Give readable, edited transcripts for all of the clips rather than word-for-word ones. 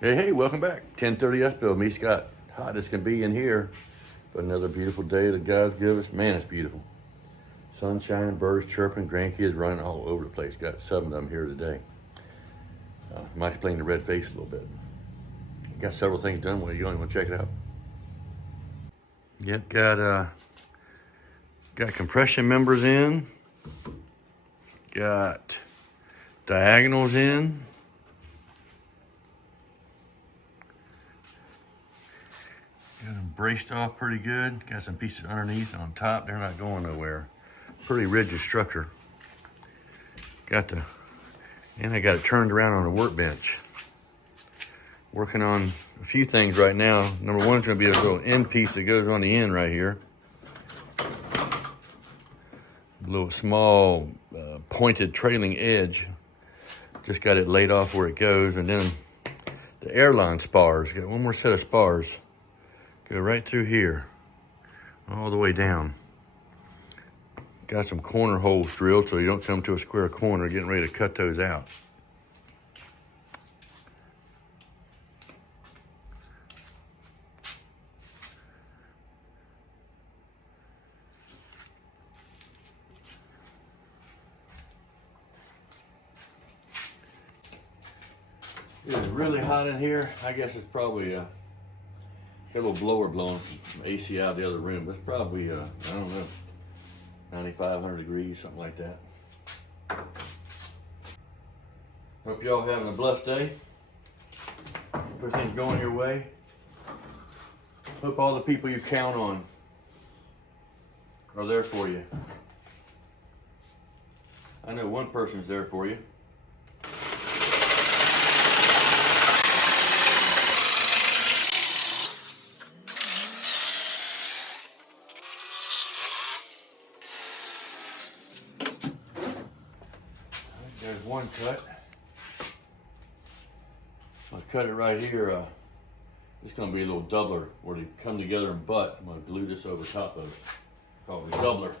Hey, welcome back. 10:30 Espil, me Scott. Hot as can be in here, but another beautiful day that God's given us. Man, it's beautiful. Sunshine, birds chirping, grandkids running all over the place. Got 7 of them here today. Might explain the red face a little bit. Got several things done. Well, you don't want to check it out. Yep, got compression members in. Got diagonals in. Got them braced off pretty good. Got some pieces underneath and on top. They're not going nowhere. Pretty rigid structure. And I got it turned around on a workbench. Working on a few things right now. Number one is going to be a little end piece that goes on the end right here. A little small pointed trailing edge. Just got it laid off where it goes. And then the airline spars. Got one more set of spars. Go right through here, all the way down. Got some corner holes drilled so you don't come to a square corner. Getting ready to cut those out. It's really hot in here. I guess it's probably got a little blower blowing some AC out of the other room. It's probably, I don't know, 9,500 degrees, something like that. Hope y'all having a blessed day. Everything's going your way. Hope all the people you count on are there for you. I know one person's there for you. There's one cut. I'll cut it right here. It's going to be a little doubler where they come together and butt. I'm going to glue this over top of it. Call it a doubler.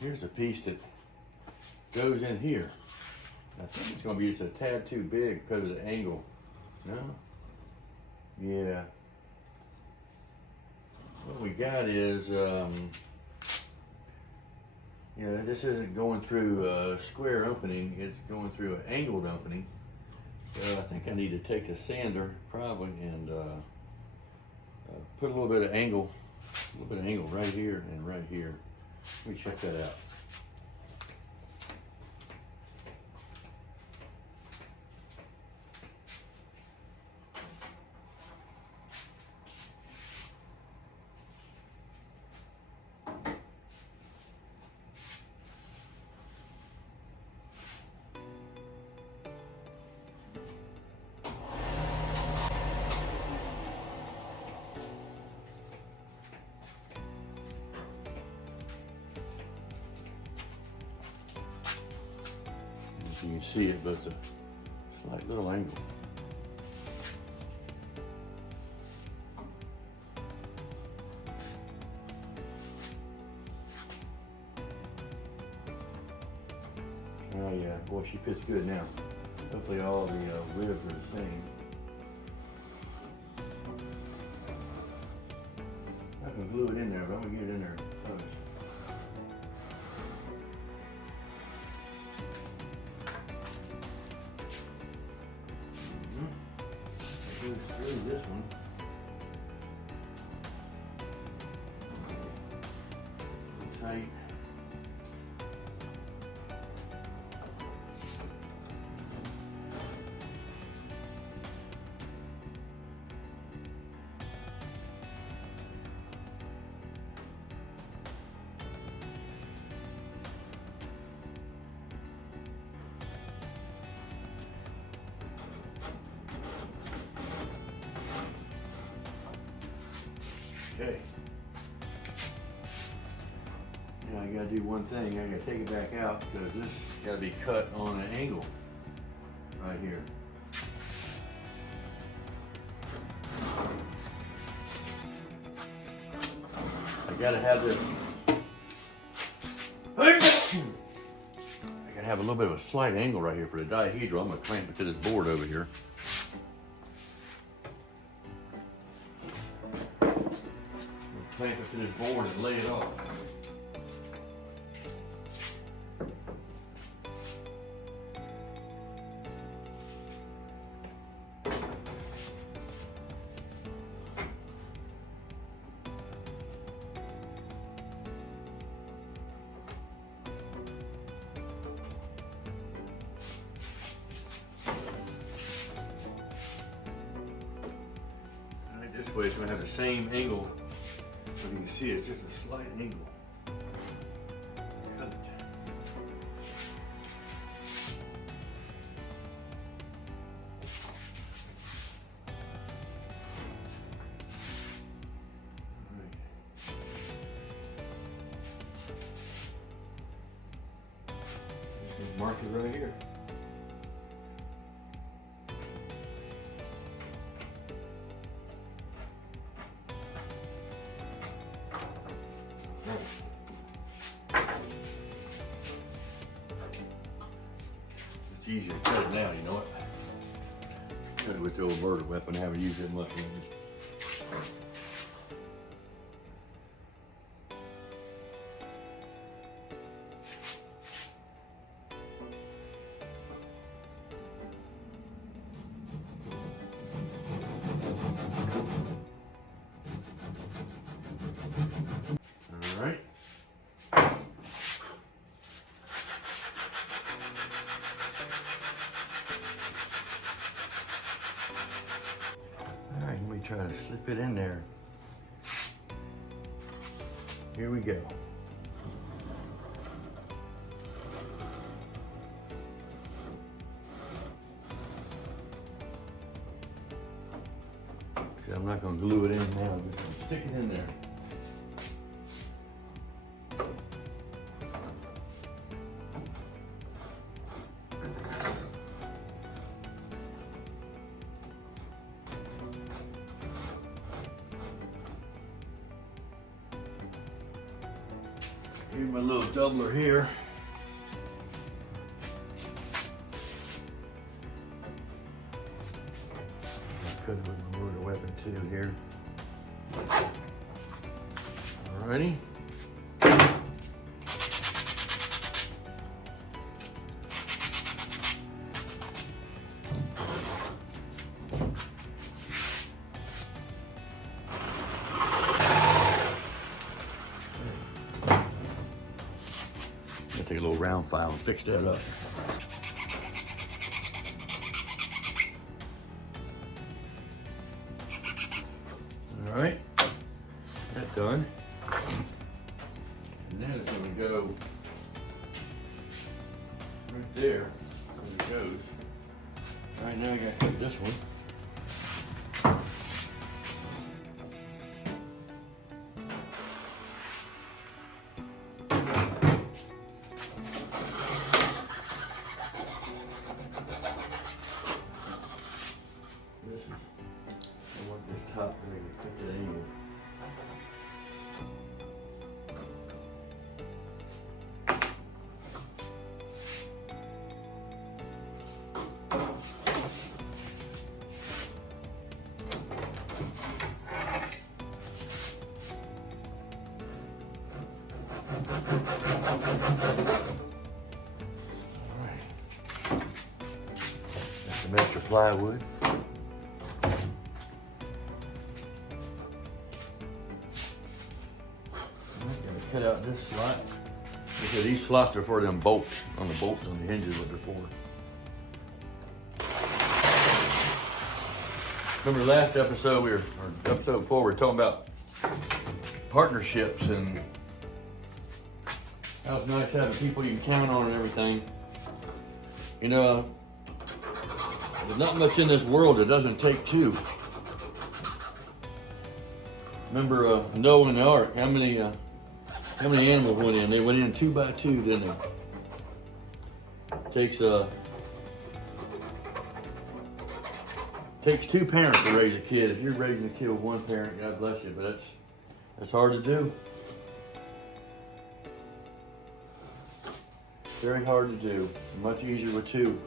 Here's the piece that goes in here. I think it's going to be just a tad too big because of the angle. No? Yeah. What we got is, this isn't going through a square opening. It's going through an angled opening. So I think I need to take the sander probably and put a little bit of angle right here and right here. Let me check that out. You can see it, but it's a slight little angle. Oh yeah, boy, she fits good now. Hopefully all the ribs are the same. I can glue it in there, but I'm gonna get it in there first. Through this one. Tight. Okay. Now I gotta do one thing. I gotta take it back out because this gotta be cut on an angle right here. I gotta have this. I gotta have a little bit of a slight angle right here for the dihedral. I'm gonna clamp it to this board over here. Clamp it to this board and lay it off. This way it's going to have the same angle. So you can see it's just a slight angle. Cut it. Right. Just mark it right here. It's easier to cut it now, you know what? Cut it with the old murder weapon, I haven't used it much lately. All right. Let me try to slip it in there. Here we go. See, I'm not going to glue it in now, I'm just going to stick it in there. Here's my little doubler here. I'll cut it with my murder weapon too here. Alrighty. Take a little round file and fix that up. All right, that's done. And then it's going to go right there where it goes. All right, now I got to cut this one. Top where you put it in. All right. Got some extra plywood. Cut out this slot because these slots are for them bolts on the hinges what they're for. Remember the last episode or episode before we were talking about partnerships and how it's nice having people you can count on and everything. You know, there's not much in this world that doesn't take two. Remember Noah and the Ark? How many animals went in? They went in 2 by 2, didn't they? Takes 2 parents to raise a kid. If you're raising a kid with 1 parent, God bless you, but that's hard to do. Very hard to do. Much easier with 2.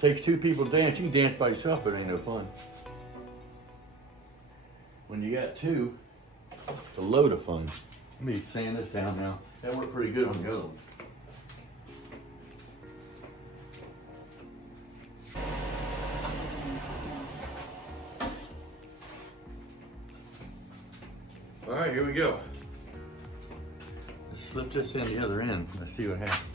Takes 2 people to dance. You can dance by yourself, but it ain't no fun. When you got 2, it's a load of fun. Let me sand this down now. That worked pretty good on the other one. All right, here we go. Let's slip this in the other end. Let's see what happens.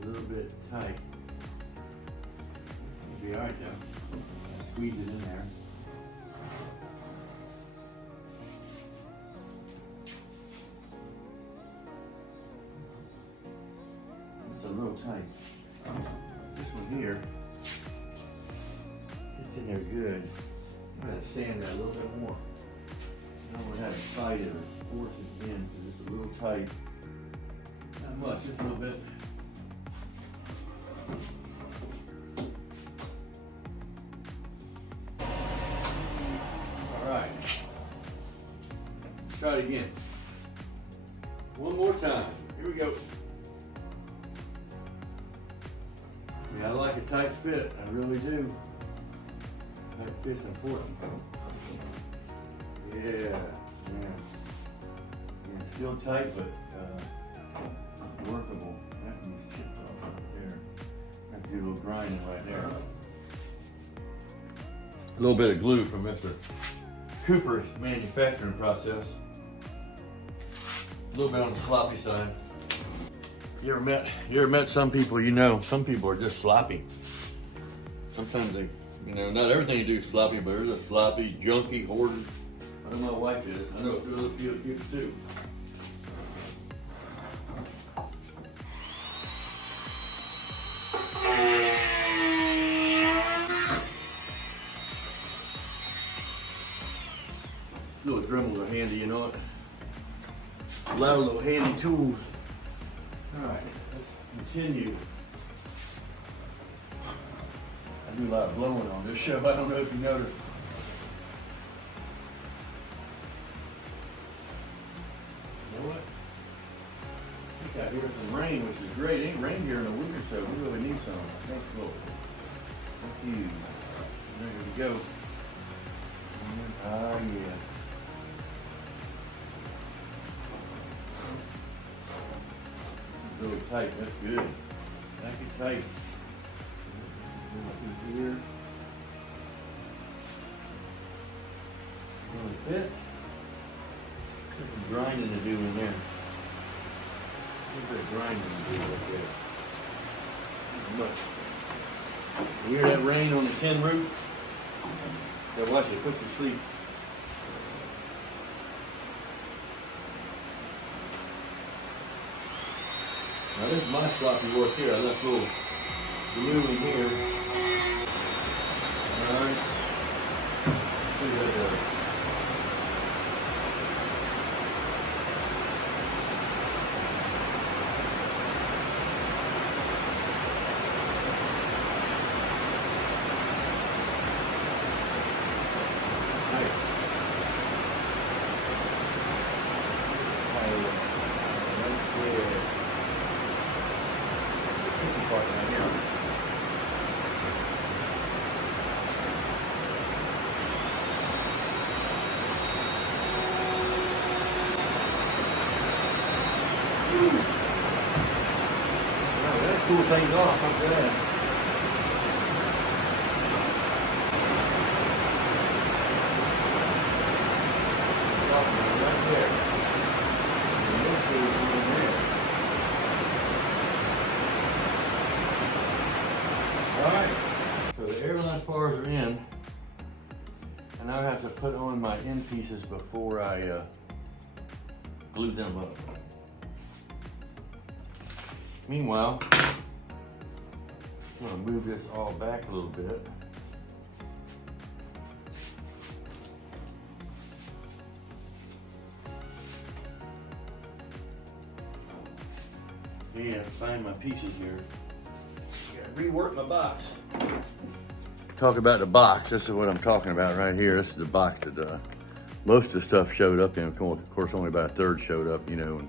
A little bit tight. It'll be all right though. Squeeze it in there. It's a little tight. This one here, it's in there good. I'm gonna sand that a little bit more. I don't want to have it tight and force it in because it's a little tight. Not much, just a little bit. All right. Try it again. One more time. Here we go. Yeah, I like a tight fit. I really do. Tight fit's important. Yeah. Still tight, but workable. That one's chipped off right there. I have to do a little grinding right there. A little bit of glue from Mr. Cooper's manufacturing process. A little bit on the sloppy side. You ever met some people, you know, some people are just sloppy. Sometimes they, you know, not everything you do is sloppy, but there's a sloppy, junky, hoarded. I know my wife is. I know a few other people too. Little Dremels are handy, you know it. A lot of little handy tools. All right, let's continue. I do a lot of blowing on this show. I don't know if you noticed. You know what? I think I hear some rain, which is great. It ain't rained here in a week or so. We really need some. Thanks, Lord. Thank you. There we go. Ah, yeah. Really tight, that's good. Make it tight. Here. Really fit. There's some grinding to do in there. There's a bit of grinding to do right there. Look. You hear that rain on the tin roof? Yeah, watch it, put you to sleep. Now this is my sloppy work here. I left a little glue in here. Alright. See what that does. Cool things off after that. spars are in. And I have to put on my end pieces before I glue them up. Meanwhile, I'm gonna move this all back a little bit. And find my pieces here. Gotta rework my box. Talk about the box. This is what I'm talking about right here. This is the box that most of the stuff showed up in. Of course, only about a third showed up, you know, and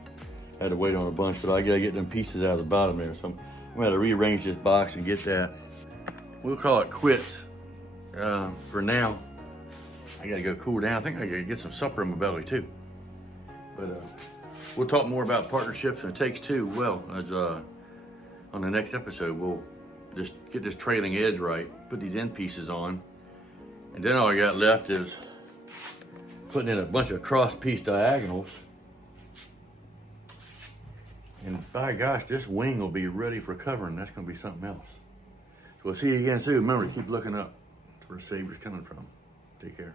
had to wait on a bunch, but I gotta get them pieces out of the bottom there. So I'm gonna rearrange this box and get that. We'll call it quits for now. I gotta go cool down. I think I gotta get some supper in my belly too. But we'll talk more about partnerships and it takes two. Well, as on the next episode, we'll just get this trailing edge right, put these end pieces on, and then all I got left is putting in a bunch of cross piece diagonals. And by gosh, this wing will be ready for covering. That's gonna be something else. So we'll see you again soon. Remember to keep looking up. That's where Savior's coming from. Take care.